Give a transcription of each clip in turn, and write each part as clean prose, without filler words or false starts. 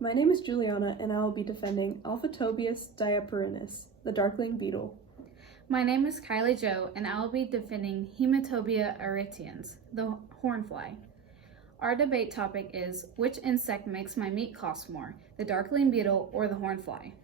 My name is Juliana, and I will be defending Alphatobius diaperinus, the darkling beetle. My name is Kylie Joe, and I will be defending Hematobia aritians, the hornfly. Our debate topic is, which insect makes my meat cost more, the darkling beetle or the hornfly?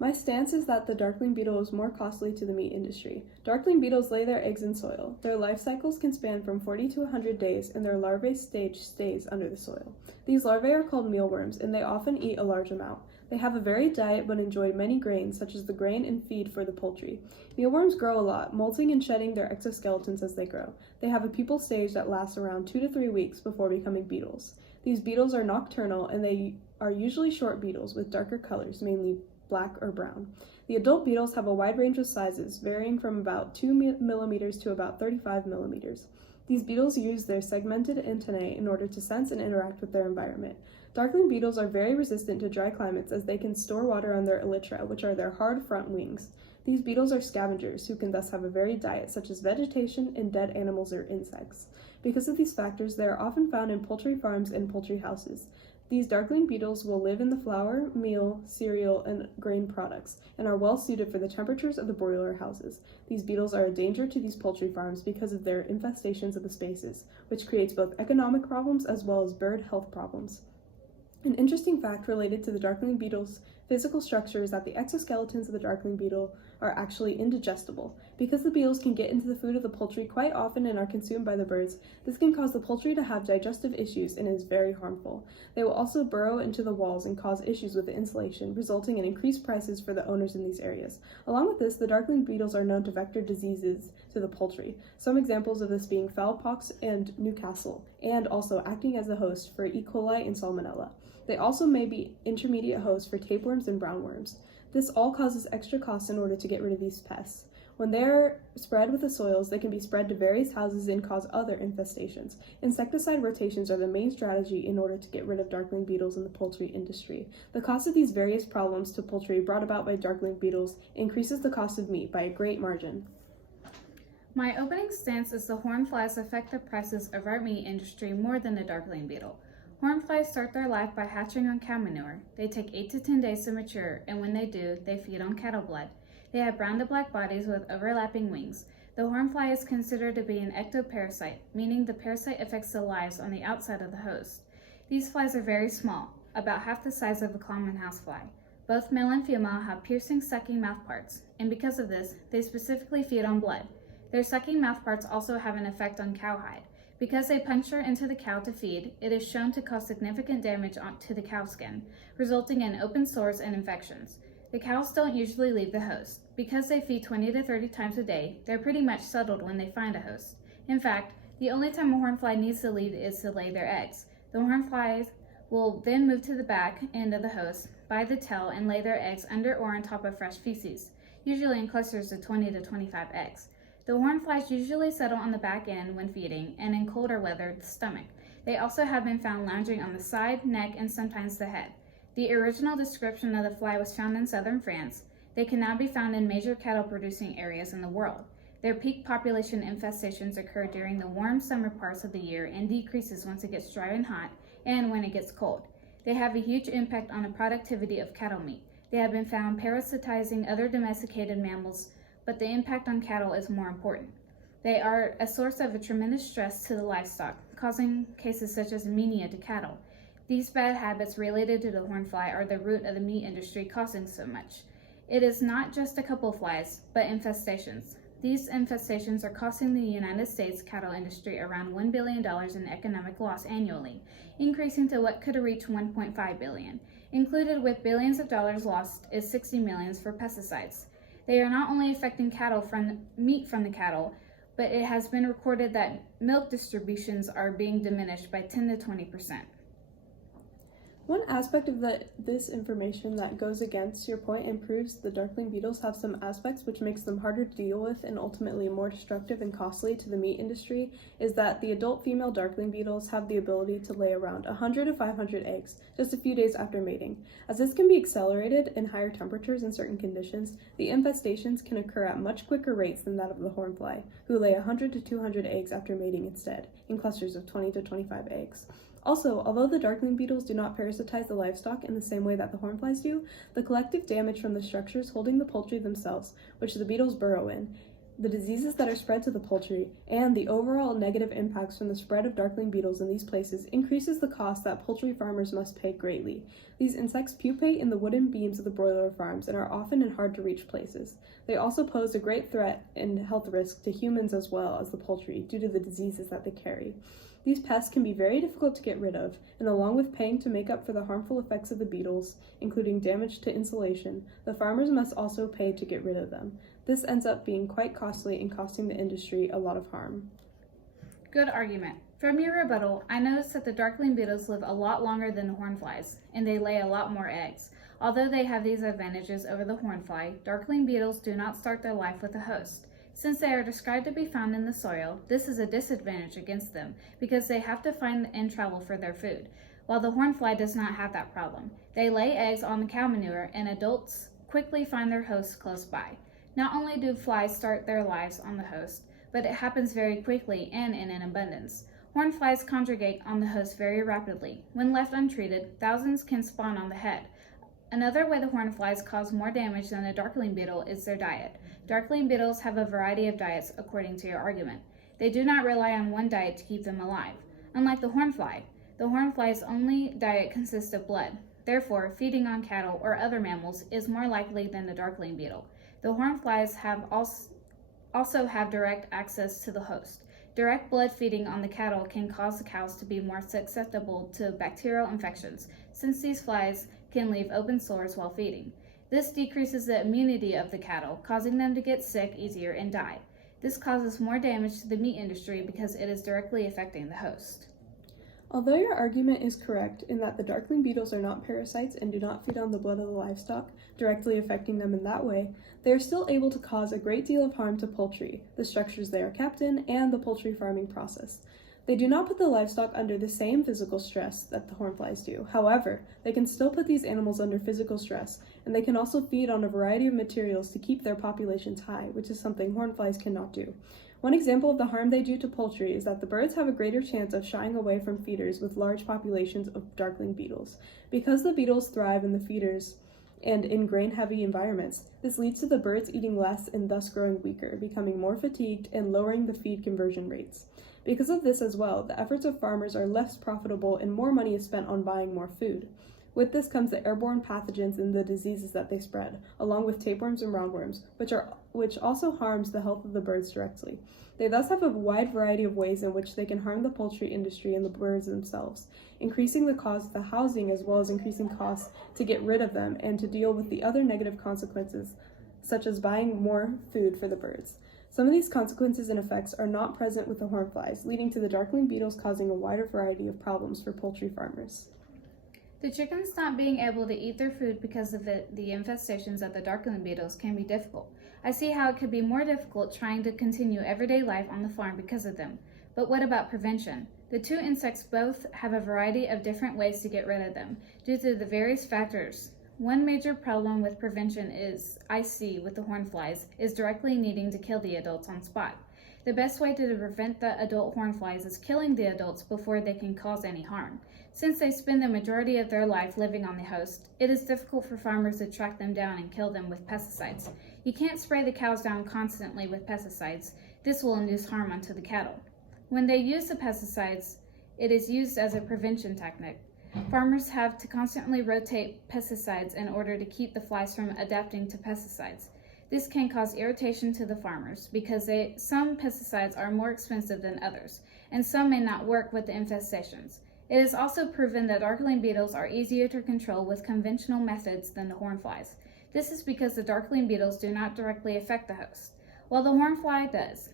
My stance is that the darkling beetle is more costly to the meat industry. Darkling beetles lay their eggs in soil. Their life cycles can span from 40 to 100 days, and their larvae stage stays under the soil. These larvae are called mealworms, and they often eat a large amount. They have a varied diet but enjoy many grains, such as the grain and feed for the poultry. Mealworms grow a lot, molting and shedding their exoskeletons as they grow. They have a pupal stage that lasts around 2 to 3 weeks before becoming beetles. These beetles are nocturnal, and they are usually short beetles with darker colors, mainly black or brown. The adult beetles have a wide range of sizes, varying from about 2 millimeters to about 35 millimeters. These beetles use their segmented antennae in order to sense and interact with their environment. Darkling beetles are very resistant to dry climates as they can store water on their elytra, which are their hard front wings. These beetles are scavengers who can thus have a varied diet, such as vegetation and dead animals or insects. Because of these factors, they are often found in poultry farms and poultry houses. These darkling beetles will live in the flour, meal, cereal, and grain products, and are well suited for the temperatures of the broiler houses. These beetles are a danger to these poultry farms because of their infestations of the spaces, which creates both economic problems as well as bird health problems. An interesting fact related to the darkling beetle's physical structure is that the exoskeletons of the darkling beetle are actually indigestible. Because the beetles can get into the food of the poultry quite often and are consumed by the birds, this can cause the poultry to have digestive issues and is very harmful. They will also burrow into the walls and cause issues with the insulation, resulting in increased prices for the owners in these areas. Along with this, the darkling beetles are known to vector diseases to the poultry, some examples of this being foulpox and Newcastle, and also acting as a host for E. coli and Salmonella. They also may be intermediate hosts for tapeworms and brownworms. This all causes extra costs in order to get rid of these pests. When they're spread with the soils, they can be spread to various houses and cause other infestations. Insecticide rotations are the main strategy in order to get rid of darkling beetles in the poultry industry. The cost of these various problems to poultry brought about by darkling beetles increases the cost of meat by a great margin. My opening stance is the hornflies affect the prices of our meat industry more than the darkling beetle. Hornflies start their life by hatching on cow manure. They take 8 to 10 days to mature, and when they do, they feed on cattle blood. They have brown to black bodies with overlapping wings. The hornfly is considered to be an ectoparasite, meaning the parasite affects the lives on the outside of the host. These flies are very small, about half the size of a common housefly. Both male and female have piercing, sucking mouthparts, and because of this, they specifically feed on blood. Their sucking mouthparts also have an effect on cowhide. Because they puncture into the cow to feed, it is shown to cause significant damage to the cow skin, resulting in open sores and infections. The cows don't usually leave the host. Because they feed 20 to 30 times a day, they're pretty much settled when they find a host. In fact, the only time a hornfly needs to leave is to lay their eggs. The hornflies will then move to the back end of the host by the tail and lay their eggs under or on top of fresh feces, usually in clusters of 20 to 25 eggs. The hornflies usually settle on the back end when feeding, and in colder weather, the stomach. They also have been found lounging on the side, neck, and sometimes the head. The original description of the fly was found in southern France. They can now be found in major cattle-producing areas in the world. Their peak population infestations occur during the warm summer parts of the year and decreases once it gets dry and hot, and when it gets cold. They have a huge impact on the productivity of cattle meat. They have been found parasitizing other domesticated mammals, but the impact on cattle is more important. They are a source of a tremendous stress to the livestock, causing cases such as anemia to cattle. These bad habits related to the hornfly are the root of the meat industry causing so much. It is not just a couple flies, but infestations. These infestations are costing the United States cattle industry around $1 billion in economic loss annually, increasing to what could reach $1.5 billion. Included with billions of dollars lost is $60 million for pesticides. They are not only affecting meat from the cattle, but it has been recorded that milk distributions are being diminished by 10 to 20%. One aspect of this information that goes against your point and proves the darkling beetles have some aspects which makes them harder to deal with and ultimately more destructive and costly to the meat industry is that the adult female darkling beetles have the ability to lay around 100 to 500 eggs just a few days after mating. As this can be accelerated in higher temperatures in certain conditions, the infestations can occur at much quicker rates than that of the hornfly, who lay 100 to 200 eggs after mating instead, in clusters of 20 to 25 eggs. Also, although the darkling beetles do not parasitize the livestock in the same way that the hornflies do, the collective damage from the structures holding the poultry themselves, which the beetles burrow in, the diseases that are spread to the poultry, and the overall negative impacts from the spread of darkling beetles in these places increases the cost that poultry farmers must pay greatly. These insects pupate in the wooden beams of the broiler farms and are often in hard-to-reach places. They also pose a great threat and health risk to humans as well as the poultry due to the diseases that they carry. These pests can be very difficult to get rid of, and along with paying to make up for the harmful effects of the beetles, including damage to insulation, the farmers must also pay to get rid of them. This ends up being quite costly and costing the industry a lot of harm. Good argument. From your rebuttal, I noticed that the darkling beetles live a lot longer than the hornflies, and they lay a lot more eggs. Although they have these advantages over the hornfly, darkling beetles do not start their life with a host. Since they are described to be found in the soil, this is a disadvantage against them because they have to find and travel for their food, while the hornfly does not have that problem. They lay eggs on the cow manure, and adults quickly find their hosts close by. Not only do flies start their lives on the host, but it happens very quickly and in an abundance. Hornflies congregate on the host very rapidly. When left untreated, thousands can spawn on the head. Another way the hornflies cause more damage than the darkling beetle is their diet. Darkling beetles have a variety of diets according to your argument. They do not rely on one diet to keep them alive. Unlike the hornfly's only diet consists of blood. Therefore, feeding on cattle or other mammals is more likely than the darkling beetle. The hornflies also have direct access to the host. Direct blood feeding on the cattle can cause the cows to be more susceptible to bacterial infections, since these flies can leave open sores while feeding. This decreases the immunity of the cattle, causing them to get sick easier and die. This causes more damage to the meat industry because it is directly affecting the host. Although your argument is correct in that the darkling beetles are not parasites and do not feed on the blood of the livestock, directly affecting them in that way, they are still able to cause a great deal of harm to poultry, the structures they are kept in, and the poultry farming process. They do not put the livestock under the same physical stress that the hornflies do. However, they can still put these animals under physical stress, and they can also feed on a variety of materials to keep their populations high, which is something hornflies cannot do. One example of the harm they do to poultry is that the birds have a greater chance of shying away from feeders with large populations of darkling beetles. Because the beetles thrive in the feeders and in grain-heavy environments, this leads to the birds eating less and thus growing weaker, becoming more fatigued, and lowering the feed conversion rates. Because of this as well, the efforts of farmers are less profitable and more money is spent on buying more food. With this comes the airborne pathogens and the diseases that they spread, along with tapeworms and roundworms, which also harms the health of the birds directly. They thus have a wide variety of ways in which they can harm the poultry industry and the birds themselves, increasing the cost of the housing as well as increasing costs to get rid of them and to deal with the other negative consequences, such as buying more food for the birds. Some of these consequences and effects are not present with the hornflies, leading to the darkling beetles causing a wider variety of problems for poultry farmers. The chickens not being able to eat their food because of the infestations of the darkling beetles can be difficult. I see how it could be more difficult trying to continue everyday life on the farm because of them. But what about prevention? The two insects both have a variety of different ways to get rid of them, due to the various factors. One major problem with prevention I see with the hornflies is directly needing to kill the adults on spot. The best way to prevent the adult hornflies is killing the adults before they can cause any harm. Since they spend the majority of their life living on the host, it is difficult for farmers to track them down and kill them with pesticides. You can't spray the cows down constantly with pesticides. This will induce harm onto the cattle. When they use the pesticides, it is used as a prevention technique. Farmers have to constantly rotate pesticides in order to keep the flies from adapting to pesticides. This can cause irritation to the farmers because some pesticides are more expensive than others, and some may not work with the infestations. It is also proven that darkling beetles are easier to control with conventional methods than the hornflies. This is because the darkling beetles do not directly affect the host, while the hornfly does.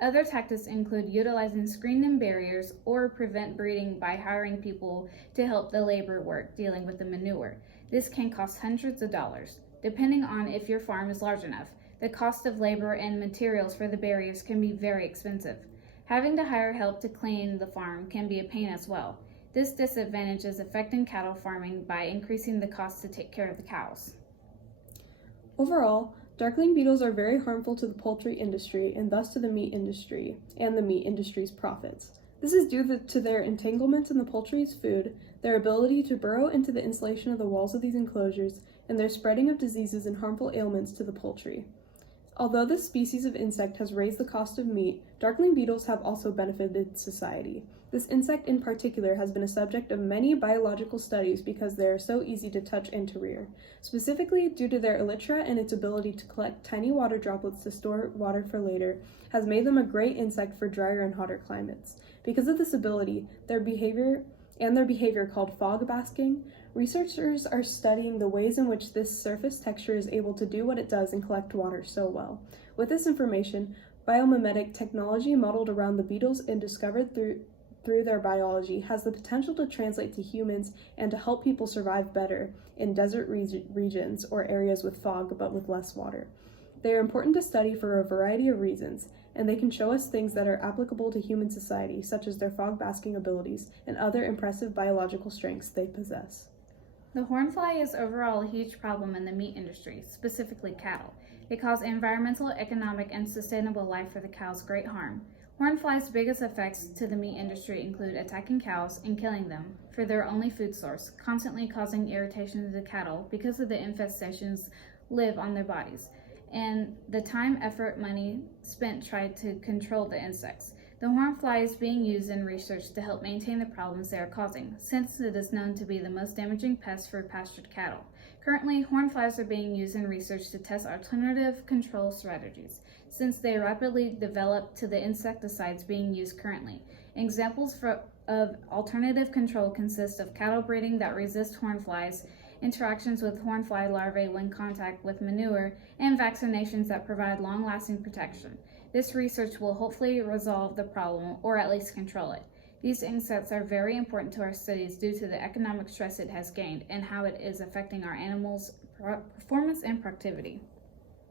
Other tactics include utilizing screening barriers or prevent breeding by hiring people to help the labor work dealing with the manure. This can cost hundreds of dollars. Depending on if your farm is large enough, the cost of labor and materials for the barriers can be very expensive. Having to hire help to clean the farm can be a pain as well. This disadvantage is affecting cattle farming by increasing the cost to take care of the cows. Overall, darkling beetles are very harmful to the poultry industry and thus to the meat industry and the meat industry's profits. This is due to their entanglement in the poultry's food, their ability to burrow into the insulation of the walls of these enclosures, and their spreading of diseases and harmful ailments to the poultry. Although this species of insect has raised the cost of meat, darkling beetles have also benefited society. This insect in particular has been a subject of many biological studies because they are so easy to touch and to rear, specifically due to their elytra and its ability to collect tiny water droplets to store water for later, has made them a great insect for drier and hotter climates. Because of this ability, their behavior called fog basking, researchers are studying the ways in which this surface texture is able to do what it does and collect water so well. With this information, biomimetic technology modeled around the beetles and discovered through their biology has the potential to translate to humans and to help people survive better in desert regions or areas with fog but with less water. They are important to study for a variety of reasons, and they can show us things that are applicable to human society, such as their fog basking abilities and other impressive biological strengths they possess. The hornfly is overall a huge problem in the meat industry, specifically cattle. It causes environmental, economic, and sustainable life for the cows great harm. Hornflies' biggest effects to the meat industry include attacking cows and killing them for their only food source, constantly causing irritation to the cattle because of the infestations live on their bodies, and the time, effort, money spent trying to control the insects. The hornfly is being used in research to help maintain the problems they are causing, since it is known to be the most damaging pest for pastured cattle. Currently, hornflies are being used in research to test alternative control strategies, since they rapidly develop to the insecticides being used currently. Examples of alternative control consist of cattle breeding that resist hornflies, interactions with hornfly larvae when contact with manure, and vaccinations that provide long-lasting protection. This research will hopefully resolve the problem or at least control it. These insects are very important to our studies due to the economic stress it has gained and how it is affecting our animals' performance and productivity.